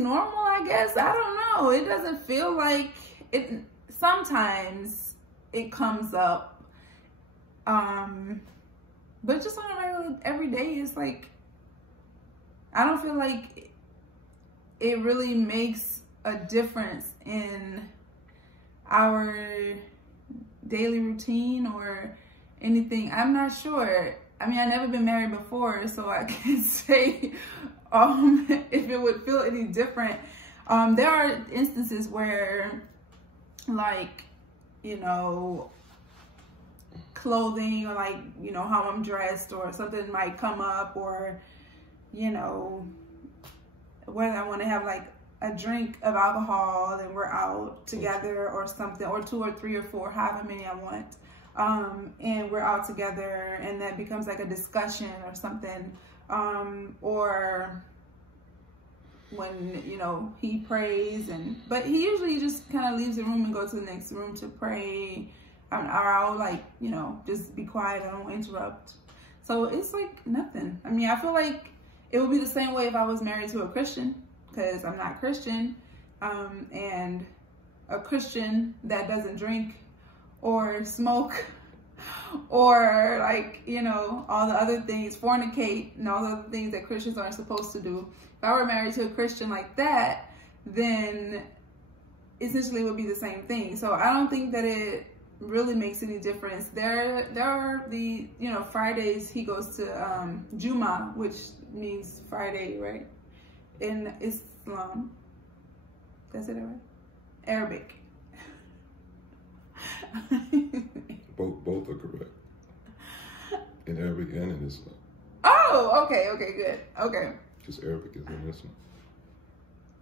normal, I guess. I don't know. It doesn't feel like it. Sometimes it comes up. But just on a regular, every day, it's like, I don't feel like it really makes a difference in our daily routine or anything. I'm not sure. I mean, I've never been married before, so I can't say if it would feel any different. There are instances where, like, you know, clothing or like, you know, how I'm dressed or something might come up, or, you know, whether I want to have like a drink of alcohol and we're out together or something, or 2 or 3 or 4, however many I want. And we're out together and that becomes like a discussion or something. Or when, you know, he prays but he usually just kind of leaves the room and goes to the next room to pray. Or I'll like, you know, just be quiet. I don't interrupt. So it's like nothing. I mean, I feel like it would be the same way if I was married to a Christian, because I'm not Christian. And a Christian that doesn't drink or smoke or like, you know, all the other things, fornicate and all the other things that Christians aren't supposed to do. If I were married to a Christian like that, then essentially it would be the same thing. So I don't think that it really makes any difference. There are the, you know, Fridays he goes to Juma, which means Friday, right? In Islam. That's it, right? Arabic. Both are correct. In Arabic and in Islam. Oh, okay, good. Okay. Because Arabic is in Islam.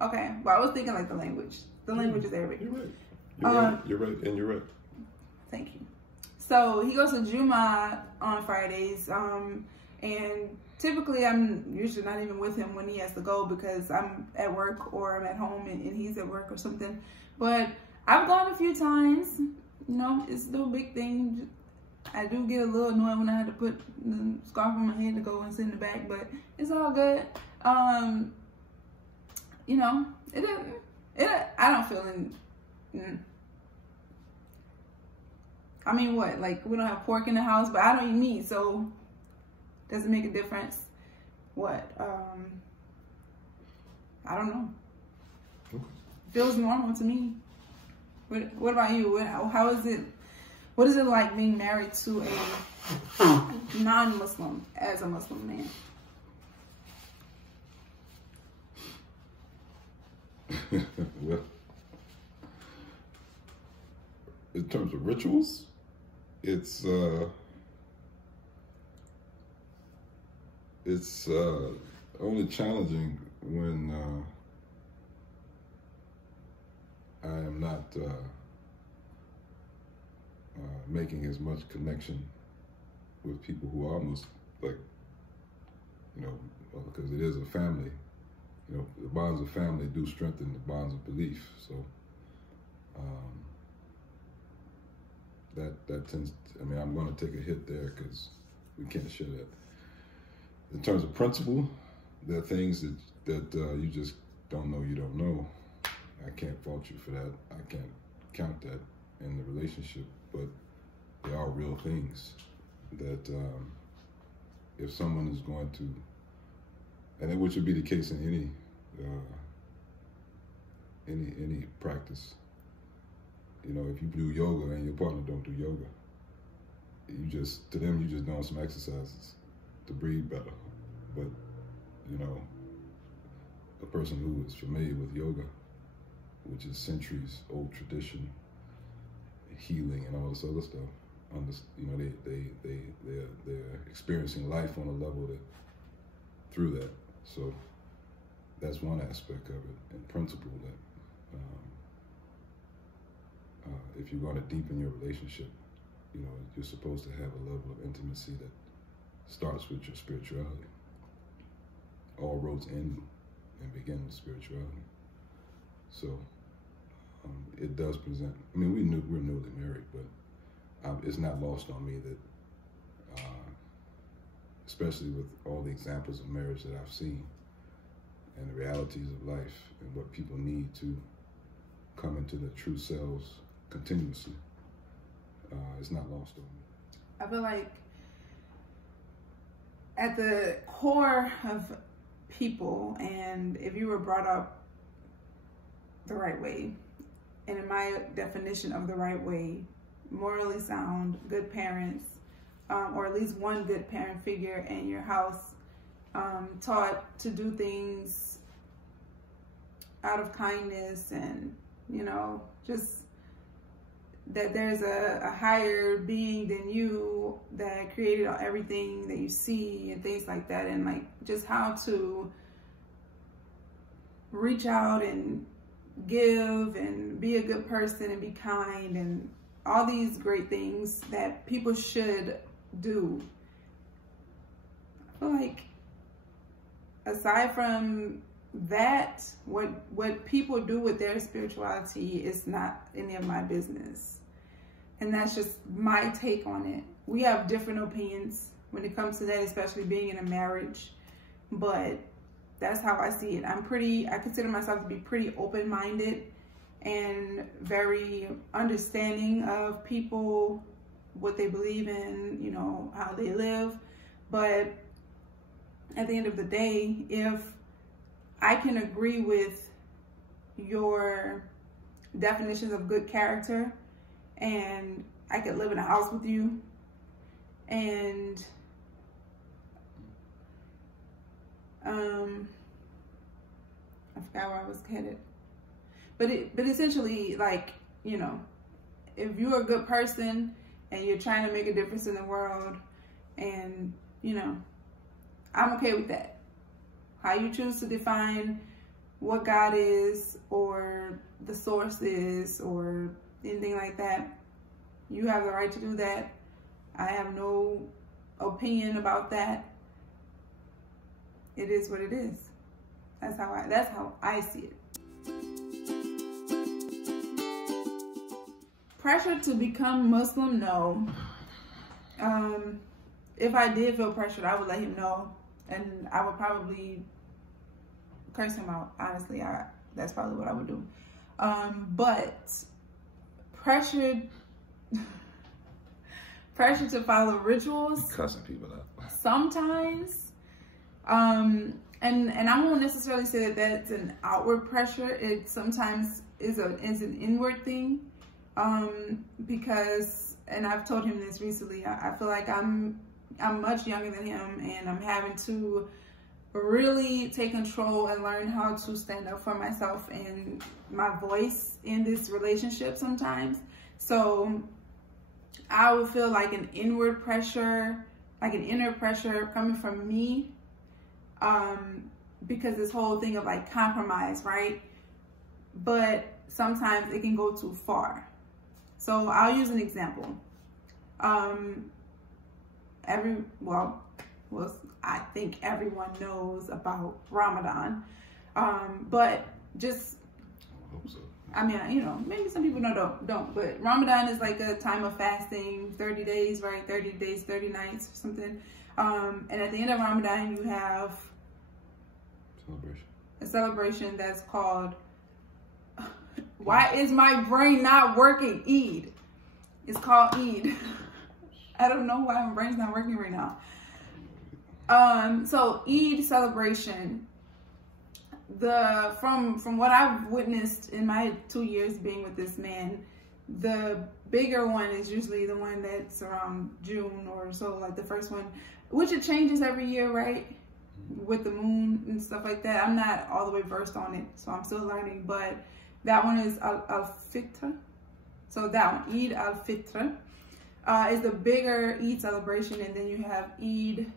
Okay. Well, I was thinking like the language. The language is Arabic. You're right. You're right, and you're right. Thank you. So he goes to Juma on Fridays, and typically I'm usually not even with him when he has to go because I'm at work or I'm at home and he's at work or something. But I've gone a few times. You know, it's no big thing. I do get a little annoyed when I have to put the scarf on my head to go and sit in the back, but it's all good. You know, I don't feel any. I mean, what? Like, we don't have pork in the house, but I don't eat meat, so does it make a difference? What? I don't know. Okay. Feels normal to me. What about you? How is it? What is it like being married to a non-Muslim as a Muslim man? Well, in terms of rituals, it's only challenging when I am not making as much connection with people who are almost like, you know, because it is a family. You know, the bonds of family do strengthen the bonds of belief. So that tends to, I mean, I'm going to take a hit there because we can't share that. In terms of principle, there are things that you just don't know you don't know. I can't fault you for that. I can't count that in the relationship, but there are real things that if someone is going to, and which would be the case in any practice. You know, if you do yoga and your partner don't do yoga, to them you just doing some exercises to breathe better. But, you know, a person who is familiar with yoga, which is centuries old tradition, healing and all this other stuff, you know, they're experiencing life on a level that through that. So that's one aspect of it, and principle that if you're going to deepen your relationship, you know, you're supposed to have a level of intimacy that starts with your spirituality. All roads end and begin with spirituality. So it does present, I mean, we're newly married, but it's not lost on me that, especially with all the examples of marriage that I've seen and the realities of life and what people need to come into their true selves continuously. It's not lost on me. I feel like at the core of people, and if you were brought up the right way, and in my definition of the right way, morally sound, good parents, or at least one good parent figure in your house, taught to do things out of kindness, and just that there's a higher being than you that created everything that you see and things like that, and like just how to reach out and give and be a good person and be kind and all these great things that people should do. I feel like aside from that, what people do with their spirituality is not any of my business. And that's just my take on it. We have different opinions when it comes to that, especially being in a marriage. But that's how I see it. I consider myself to be pretty open-minded and very understanding of people, what they believe in, how they live. But at the end of the day, if I can agree with your definitions of good character, and I could live in a house with you, and I forgot where I was headed, but essentially, like, if you're a good person and you're trying to make a difference in the world, and I'm okay with that. How you choose to define what God is or the source is or anything like that, you have the right to do that. I have no opinion about that. It is what it is. That's how I see it. Pressure to become Muslim? No. If I did feel pressured, I would let him know, and I would probably curse him out. Honestly, that's probably what I would do. But pressure to follow rituals. You're cussing people out. Sometimes. And I won't necessarily say that that's an outward pressure. It sometimes is an inward thing. Because, and I've told him this recently, I feel like I'm much younger than him, and I'm having to really take control and learn how to stand up for myself and my voice in this relationship sometimes. So I would feel like an inward pressure, like an inner pressure coming from me, because this whole thing of like compromise, right? But sometimes it can go too far. So I'll use an example. I think everyone knows about Ramadan, but just, I hope so. I mean, maybe some people don't, but Ramadan is like a time of fasting, 30 days, right? 30 days, 30 nights or something. And at the end of Ramadan, you have a celebration that's called, why is my brain not working? Eid. It's called Eid. I don't know why my brain's not working right now. So Eid celebration, from what I've witnessed in my 2 years being with this man, the bigger one is usually the one that's around June or so, like the first one, which it changes every year, right? With the moon and stuff like that. I'm not all the way versed on it, so I'm still learning, but that one is Al-Fitr. So that one, Eid Al-Fitr, is the bigger Eid celebration, and then you have Eid.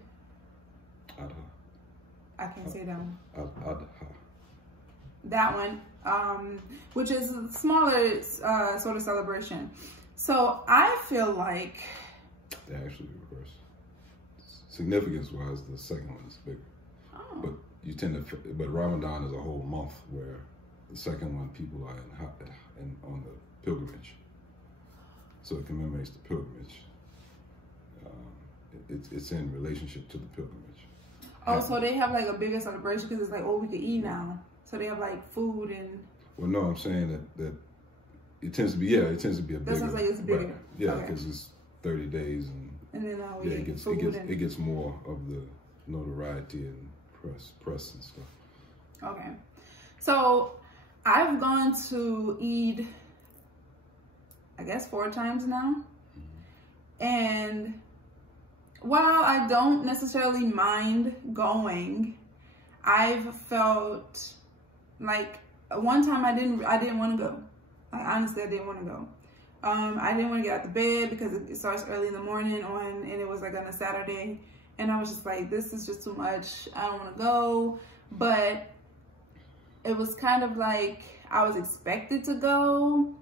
I can't say that one. That one, which is a smaller sort of celebration. So I feel like they actually reverse. Significance-wise, the second one is bigger. Oh. But you tend to, but Ramadan is a whole month where the second one people are on the pilgrimage. So it commemorates the pilgrimage. It's in relationship to the pilgrimage. Oh, so they have like a bigger celebration because it's like, oh, we could eat now. So they have like food and. Well, no, I'm saying that it tends to be a bigger. That sounds like it's bigger. Right. Yeah, because it's 30 days and then it gets more of the notoriety and press and stuff. Okay, so I've gone to Eid, I guess 4 times now, and while I don't necessarily mind going, I've felt like one time I didn't want to go. Like, honestly, I didn't want to go. I didn't want to get out of bed because it starts early in the morning and it was like on a Saturday, and I was just like, this is just too much. I don't want to go. But it was kind of like I was expected to go,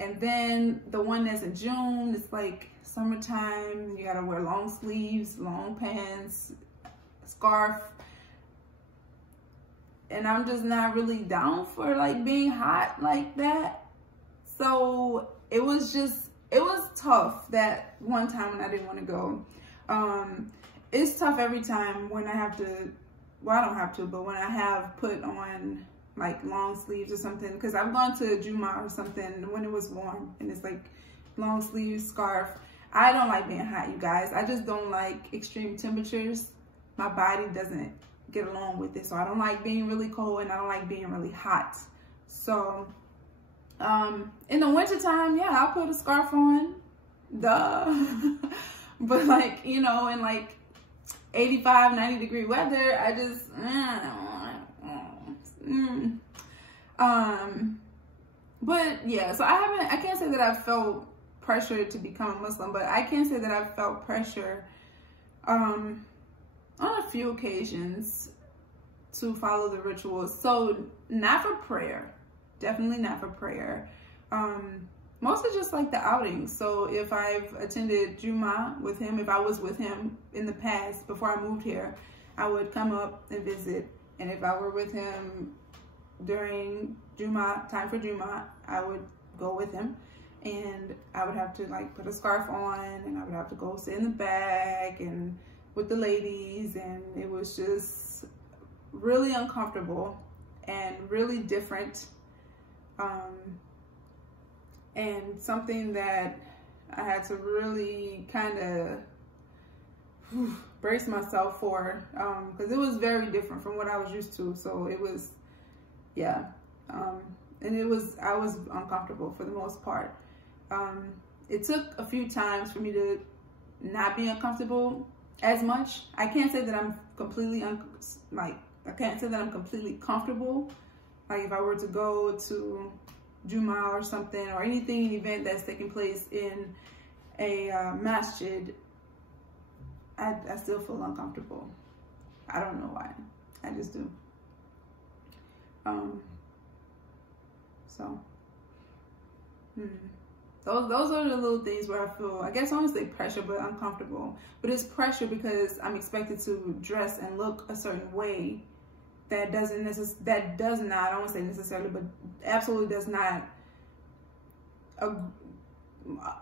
and then the one that's in June, it's like summertime. You gotta wear long sleeves, long pants, scarf, and I'm just not really down for like being hot like that. So it was tough that one time when I didn't want to go. It's tough every time when I have to, well, I don't have to, but when I have put on like long sleeves or something, because I've gone to Juma or something when it was warm and it's like long sleeves, scarf. I don't like being hot, you guys. I just don't like extreme temperatures. My body doesn't get along with it. So I don't like being really cold and I don't like being really hot. So in the wintertime, yeah, I'll put a scarf on, duh. But like, you know, in like 85, 90 degree weather, I just, but yeah, so I can't say that I felt pressure to become a Muslim, but I can say that I felt pressure, on a few occasions to follow the rituals. So not for prayer. Definitely not for prayer. Mostly just like the outings. So if I've attended Juma with him, if I was with him in the past before I moved here, I would come up and visit. And if I were with him during Juma, time for Juma, I would go with him. And I would have to like put a scarf on, and I would have to go sit in the back and with the ladies, and it was just really uncomfortable and really different. And something that I had to really kind of brace myself for, because it was very different from what I was used to. So it was, yeah, and I was uncomfortable for the most part. It took a few times for me to not be uncomfortable as much. I can't say that I'm completely I can't say that I'm completely comfortable. Like if I were to go to Juma or something, or an event that's taking place in a masjid, I still feel uncomfortable. I don't know why. I just do. Those are the little things where I feel, I guess I won't say pressure, but uncomfortable. But it's pressure because I'm expected to dress and look a certain way that does not, I won't say necessarily, but absolutely does not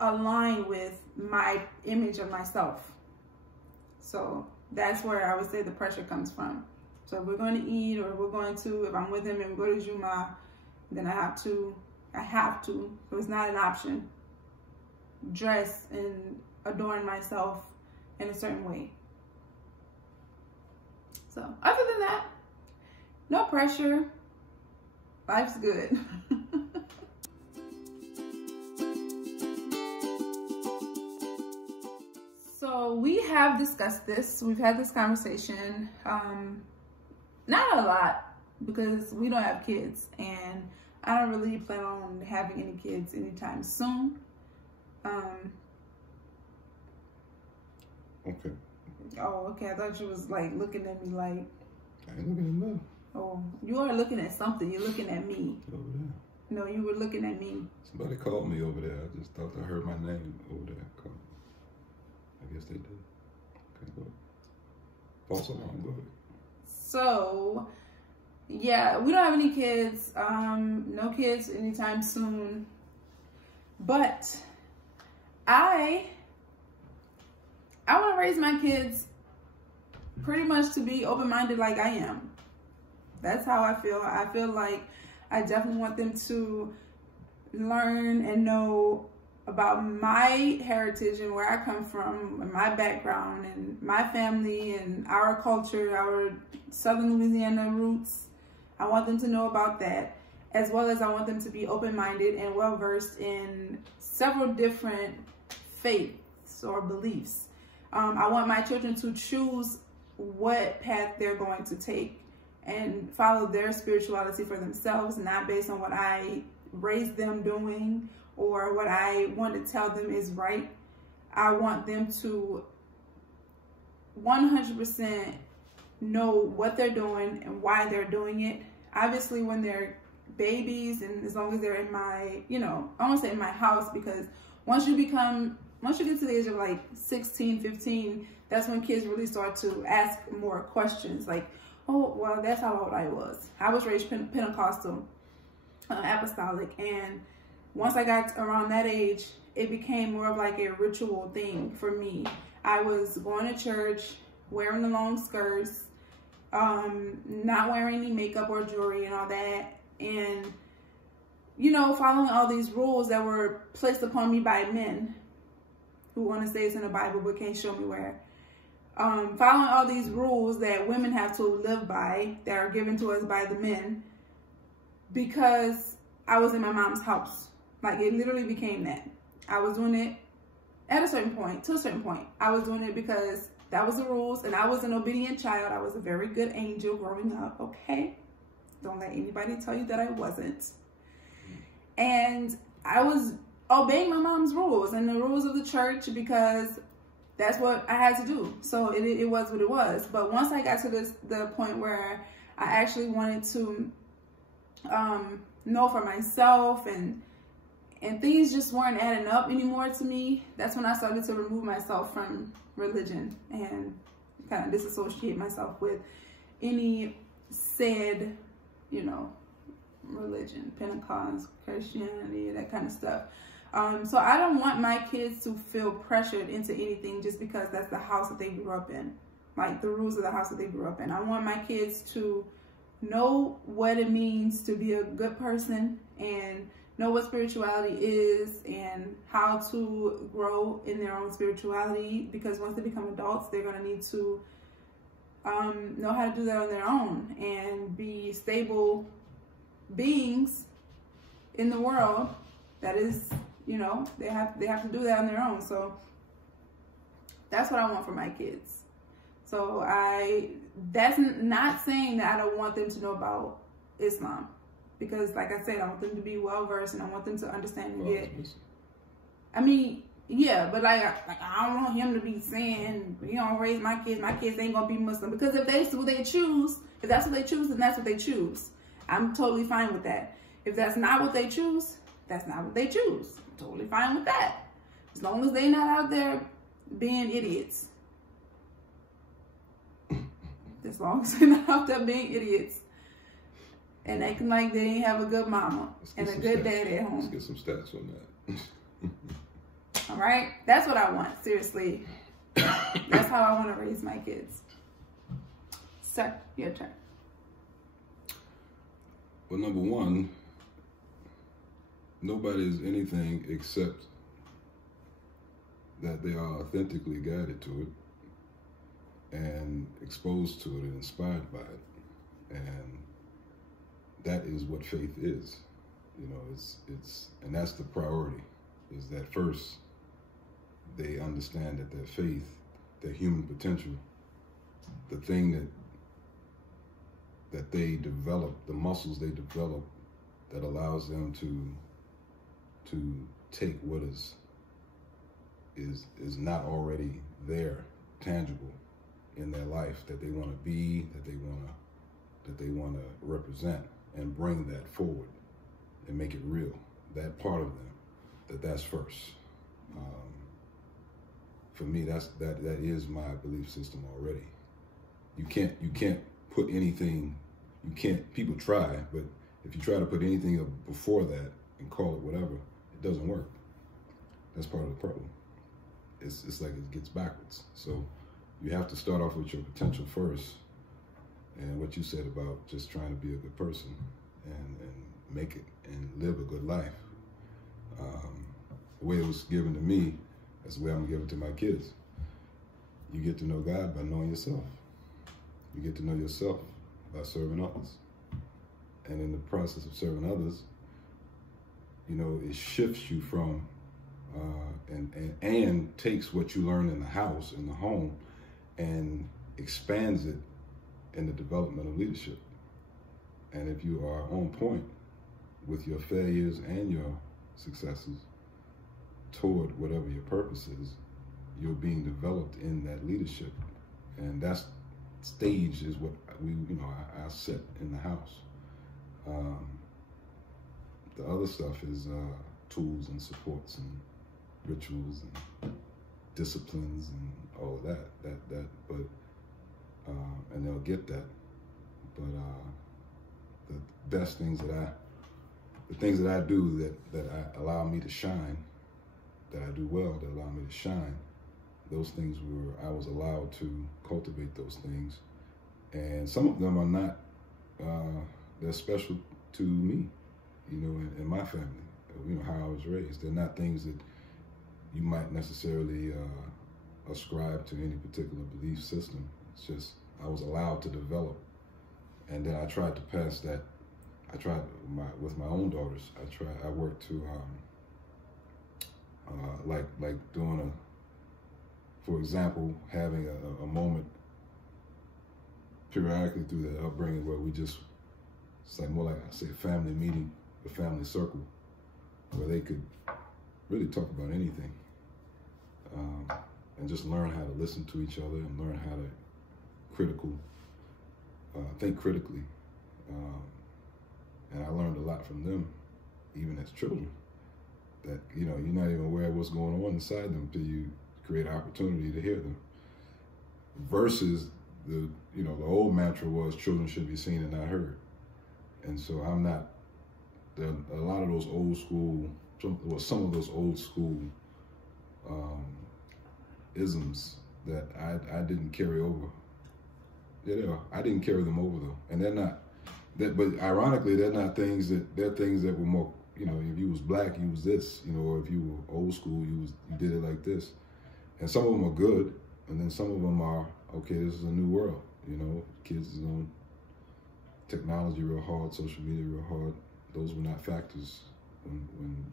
align with my image of myself. So that's where I would say the pressure comes from. So if we're going to eat, or if I'm with him and we go to Juma, then I have to, so it's not an option, dress and adorn myself in a certain way. So other than that, no pressure. Life's good. So we have discussed this. We've had this conversation. Not a lot because we don't have kids, and I don't really plan on having any kids anytime soon. Okay. Oh, okay. I thought you was like looking at me like. I ain't looking at me. Oh, you are looking at something. You're looking at me. Over there. No, you were looking at me. Somebody called me over there. I just thought I heard my name over there. I guess they did. Okay, go ahead. False alarm, go ahead. So, yeah, we don't have any kids. No kids anytime soon. But I want to raise my kids pretty much to be open-minded like I am. That's how I feel. I feel like I definitely want them to learn and know about my heritage and where I come from and my background and my family and our culture, our Southern Louisiana roots. I want them to know about that, as well as I want them to be open-minded and well-versed in several different faiths or beliefs. I want my children to choose what path they're going to take and follow their spirituality for themselves, not based on what I raised them doing or what I want to tell them is right. I want them to 100% know what they're doing and why they're doing it. Obviously, when they're babies, and as long as they're in my, I won't say in my house, because once you get to the age of like 16, 15, that's when kids really start to ask more questions. Like, oh, well, that's how old I was. I was raised Pentecostal, apostolic, and once I got around that age, it became more of like a ritual thing for me. I was going to church, wearing the long skirts, not wearing any makeup or jewelry and all that, and following all these rules that were placed upon me by men who want to say it's in the Bible but can't show me where. Following all these rules that women have to live by, that are given to us by the men, because I was in my mom's house. Like, it literally became that. I was doing it at a certain point, to a certain point. I was doing it because that was the rules, and I was an obedient child. I was a very good angel growing up, okay? Don't let anybody tell you that I wasn't. And I was obeying my mom's rules and the rules of the church because that's what I had to do. So it was what it was. But once I got to the point where I actually wanted to know for myself, and things just weren't adding up anymore to me, that's when I started to remove myself from religion and kind of disassociate myself with any said, religion, Pentecost, Christianity, that kind of stuff. So I don't want my kids to feel pressured into anything just because that's the house that they grew up in, like the rules of the house that they grew up in. I want my kids to know what it means to be a good person and know what spirituality is and how to grow in their own spirituality, because once they become adults, they're going to need to know how to do that on their own and be stable beings in the world. That is, they have to do that on their own. So that's what I want for my kids. So that's not saying that I don't want them to know about Islam, because like I said, I want them to be well versed and I want them to understand and get. I mean, yeah, but like I don't want him to be saying, raise my kids ain't gonna be Muslim, because if that's what they choose, then that's what they choose. I'm totally fine with that. If that's not what they choose, that's not what they choose. I'm totally fine with that. As long as they're not out there being idiots. As long as they're not out there being idiots and acting like they ain't have a good mama and a good dad at home. Let's get some stats on that. All right? That's what I want, seriously. That's how I want to raise my kids. Sir, your turn. Well, number one, nobody is anything except that they are authentically guided to it and exposed to it and inspired by it. And that is what faith is. And that's the priority, is that first they understand that their faith, their human potential, the thing that they develop, the muscles they develop that allows them to take what is not already there, tangible in their life, that they want to be, that they want to represent, and bring that forward and make it real. That part of them, that's first. For me, that is my belief system already. You can't put anything. People try, but if you try to put anything up before that and call it whatever, it doesn't work. That's part of the problem. It's like it gets backwards. So you have to start off with your potential first, and what you said about just trying to be a good person and make it and live a good life. The way it was given to me, that's the way I'm gonna give it to my kids. You get to know God by knowing yourself. You get to know yourself by serving others. And in the process of serving others, you know, it shifts you from and takes what you learn in the house, in the home, and expands it in the development of leadership. And if you are on point with your failures and your successes toward whatever your purpose is, you're being developed in that leadership. And that stage is what I set in the house. The other stuff is tools and supports and rituals and disciplines and all of that. But and they'll get that. But the best things the things that I do that allow me to shine, that I do well, that allow me to shine, those things I was allowed to cultivate those things. And some of them are not, they're special to me, you know, in my family, you know, how I was raised. They're not things that you might necessarily ascribe to any particular belief system. It's just, I was allowed to develop. And then I tried to pass that. With my own daughters, I worked to, like doing for example, having a moment periodically through the upbringing where it's like more like, I say, a family meeting, a family circle, where they could really talk about anything, and just learn how to listen to each other and learn how to think critically. And I learned a lot from them, even as children, that, you know, you're not even aware of what's going on inside them until you create an opportunity to hear them. Versus the old mantra was children should be seen and not heard. And so I'm not, a lot of those old school, some of those old school isms that I didn't carry over. Yeah, I didn't carry them over though. And they're not, but ironically, they're things that were more, you know, if you was black, you was this, you know, or if you were old school, you did it like this. And some of them are good, and then some of them are, okay, this is a new world, you know, kids is on technology real hard, social media real hard. Those were not factors when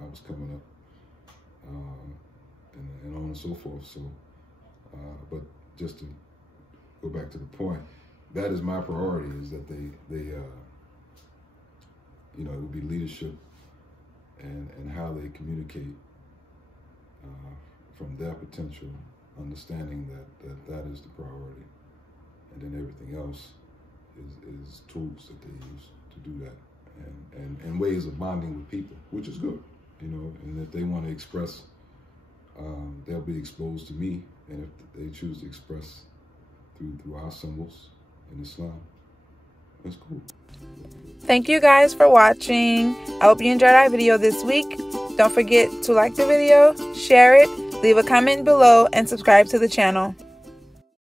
I was coming up, and on and so forth. So, but just to go back to the point, that is my priority, is that they you know, it would be leadership and how they communicate from their potential, understanding that is the priority, and then everything else is tools that they use to do that, and ways of bonding with people, which is good, you know. And if they want to express, they'll be exposed to me, and if they choose to express through our symbols in Islam, that's cool. Thank you guys for watching. I hope you enjoyed our video this week. Don't forget to like the video, share it, leave a comment below, and subscribe to the channel.